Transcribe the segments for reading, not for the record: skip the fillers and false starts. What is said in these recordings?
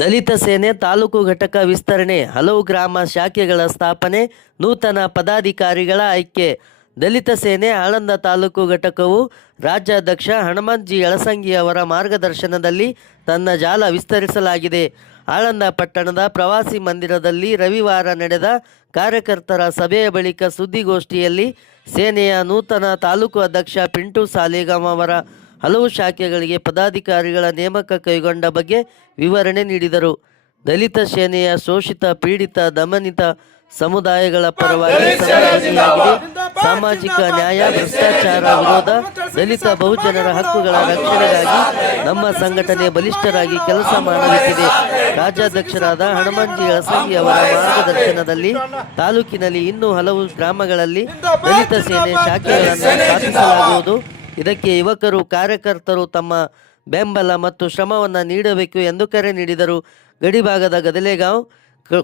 ದಲಿತ ಸೇನೆ ತಾಲೂಕು ಘಟಕ ವಿಸ್ತರಣೆ, ಹಲವು ಗ್ರಾಮ ಶಾಖೆಗಳ ಸ್ಥಾಪನೆ, ನೂತನ ಪದಾಧಿಕಾರಿಗಳ ಆಯ್ಕೆ. ದಲಿತ ಸೇನೆ ಆಳಂದ ತಾಲೂಕು ಘಟಕವು ರಾಜ್ಯಾಧ್ಯಕ್ಷ ಹನುಮಂತ್ ಜಿ ಯಳಸಂಗಿ ಅವರ ಮಾರ್ಗದರ್ಶನದಲ್ಲಿ ತನ್ನ ಜಾಲ ವಿಸ್ತರಿಸಲಾಗಿದೆ. ಆಳಂದ ಪಟ್ಟಣದ ಪ್ರವಾಸಿ ಮಂದಿರದಲ್ಲಿ ರವಿವಾರ ನಡೆದ ಕಾರ್ಯಕರ್ತರ ಸಭೆಯ ಬಳಿಕ ಸುದ್ದಿಗೋಷ್ಠಿಯಲ್ಲಿ ಸೇನೆಯ ನೂತನ ತಾಲೂಕು ಅಧ್ಯಕ್ಷ ಪಿಂಟು ಸಾಲಿಗಾಮ್ ಅವರ ಹಲವು ಶಾಖೆಗಳಿಗೆ ಪದಾಧಿಕಾರಿಗಳ ನೇಮಕ ಕೈಗೊಂಡ ಬಗ್ಗೆ ವಿವರಣೆ ನೀಡಿದರು. ದಲಿತ ಸೇನೆಯ ಶೋಷಿತ, ಪೀಡಿತ, ದಮನಿತ ಸಮುದಾಯಗಳ ಪರವಾಗಿ ಸಂಘಟನೆಯಾಗಿದೆ. ಸಾಮಾಜಿಕ ನ್ಯಾಯ, ಭ್ರಷ್ಟಾಚಾರ ವಿರೋಧ, ದಲಿತ ಬಹುಜನರ ಹಕ್ಕುಗಳ ರಕ್ಷಣೆಗಾಗಿ ನಮ್ಮ ಸಂಘಟನೆ ಬಲಿಷ್ಠರಾಗಿ ಕೆಲಸ ಮಾಡಬೇಕಿದೆ. ರಾಜ್ಯಾಧ್ಯಕ್ಷರಾದ ಹನುಮಂತ್ ಜಿ ಯಳಸಂಗಿ ಅವರ ಮಾರ್ಗದರ್ಶನದಲ್ಲಿ ತಾಲೂಕಿನಲ್ಲಿ ಇನ್ನೂ ಹಲವು ಗ್ರಾಮಗಳಲ್ಲಿ ದಲಿತ ಸೇನೆ ಶಾಖೆಗಳನ್ನು ಸ್ಥಾಪಿಸಲಾಗುವುದು. ಇದಕ್ಕೆ ಯುವಕರು, ಕಾರ್ಯಕರ್ತರು ತಮ್ಮ ಬೆಂಬಲ ಮತ್ತು ಶ್ರಮವನ್ನು ನೀಡಬೇಕು ಎಂದು ಕರೆ ನೀಡಿದರು. ಗಡಿಭಾಗದ ಗದಲೆಗಾಂವ್,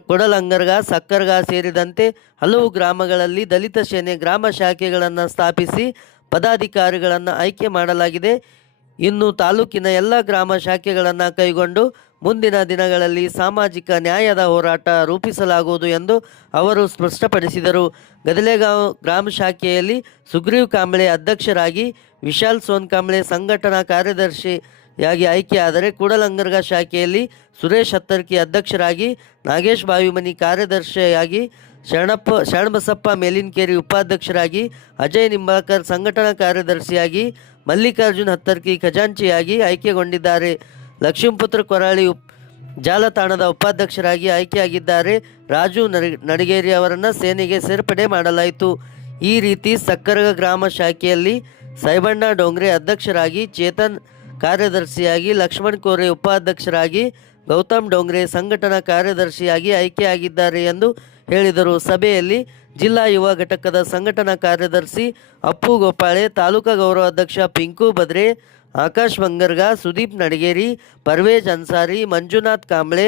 ಕೊಡಲಂಗರ್ಗ, ಸಕ್ಕರ್ಗ ಸೇರಿದಂತೆ ಹಲವು ಗ್ರಾಮಗಳಲ್ಲಿ ದಲಿತ ಸೇನೆ ಗ್ರಾಮ ಶಾಖೆಗಳನ್ನು ಸ್ಥಾಪಿಸಿ ಪದಾಧಿಕಾರಿಗಳನ್ನು ಆಯ್ಕೆ ಮಾಡಲಾಗಿದೆ. ಇನ್ನು ತಾಲೂಕಿನ ಎಲ್ಲ ಗ್ರಾಮ ಶಾಖೆಗಳನ್ನು ಕೈಗೊಂಡು ಮುಂದಿನ ದಿನಗಳಲ್ಲಿ ಸಾಮಾಜಿಕ ನ್ಯಾಯದ ಹೋರಾಟ ರೂಪಿಸಲಾಗುವುದು ಎಂದು ಅವರು ಸ್ಪಷ್ಟಪಡಿಸಿದರು. ಗದಲೆಗಾಂವ್ ಗ್ರಾಮ ಶಾಖೆಯಲ್ಲಿ ಸುಗ್ರೀವ್ ಕಾಂಬ್ಳೆ ಅಧ್ಯಕ್ಷರಾಗಿ, ವಿಶಾಲ್ ಸೋನ್ಕಾಂಬ್ಳೆ ಸಂಘಟನಾ ಕಾರ್ಯದರ್ಶಿಯಾಗಿ ಆಯ್ಕೆಯಾದರೆ, ಕೂಡಲಂಗರ್ಗ ಶಾಖೆಯಲ್ಲಿ ಸುರೇಶ್ ಹತ್ತರ್ಕಿ ಅಧ್ಯಕ್ಷರಾಗಿ, ನಾಗೇಶ್ ಬಾವಿಮನಿ ಕಾರ್ಯದರ್ಶಿಯಾಗಿ, ಶರಣಬಸಪ್ಪ ಮೇಲಿನ್ಕೇರಿ ಉಪಾಧ್ಯಕ್ಷರಾಗಿ, ಅಜಯ್ ನಿಂಬಾಳ್ಕರ್ ಸಂಘಟನಾ ಕಾರ್ಯದರ್ಶಿಯಾಗಿ, ಮಲ್ಲಿಕಾರ್ಜುನ್ ಹತ್ತರ್ಕಿ ಖಜಾಂಚಿಯಾಗಿ ಆಯ್ಕೆಗೊಂಡಿದ್ದಾರೆ. ಲಕ್ಷ್ಮೀಪುತ್ರ ಕೊರಾಳಿ ಜಾಲತಾಣದ ಉಪಾಧ್ಯಕ್ಷರಾಗಿ ಆಯ್ಕೆಯಾಗಿದ್ದಾರೆ. ರಾಜು ನಡಿಗೇರಿ ಅವರನ್ನು ಸೇನೆಗೆ ಸೇರ್ಪಡೆ ಮಾಡಲಾಯಿತು. ಈ ರೀತಿ ಸಕ್ಕರ್ಗ ಗ್ರಾಮ ಶಾಖೆಯಲ್ಲಿ ಸೈಬಣ್ಣ ಡೋಂಗ್ರೆ ಅಧ್ಯಕ್ಷರಾಗಿ, ಚೇತನ್ ಕಾರ್ಯದರ್ಶಿಯಾಗಿ, ಲಕ್ಷ್ಮಣ್ ಕೋರೆ ಉಪಾಧ್ಯಕ್ಷರಾಗಿ, ಗೌತಮ್ ಡೋಂಗ್ರೆ ಸಂಘಟನಾ ಕಾರ್ಯದರ್ಶಿಯಾಗಿ ಆಯ್ಕೆಯಾಗಿದ್ದಾರೆ ಎಂದು ಹೇಳಿದರು. ಸಭೆಯಲ್ಲಿ ಜಿಲ್ಲಾ ಯುವ ಘಟಕದ ಸಂಘಟನಾ ಕಾರ್ಯದರ್ಶಿ ಅಪ್ಪು ಗೋಪಾಳೆ, ತಾಲೂಕಾ ಗೌರವಾಧ್ಯಕ್ಷ ಪಿಂಕು ಬದ್ರೆ, ಆಕಾಶ್ ಬಂಗರ್ಗ, ಸುದೀಪ್ ನಡಗೇರಿ, ಪರ್ವೇಜ್ ಅನ್ಸಾರಿ, ಮಂಜುನಾಥ್ ಕಾಂಬ್ಳೆ,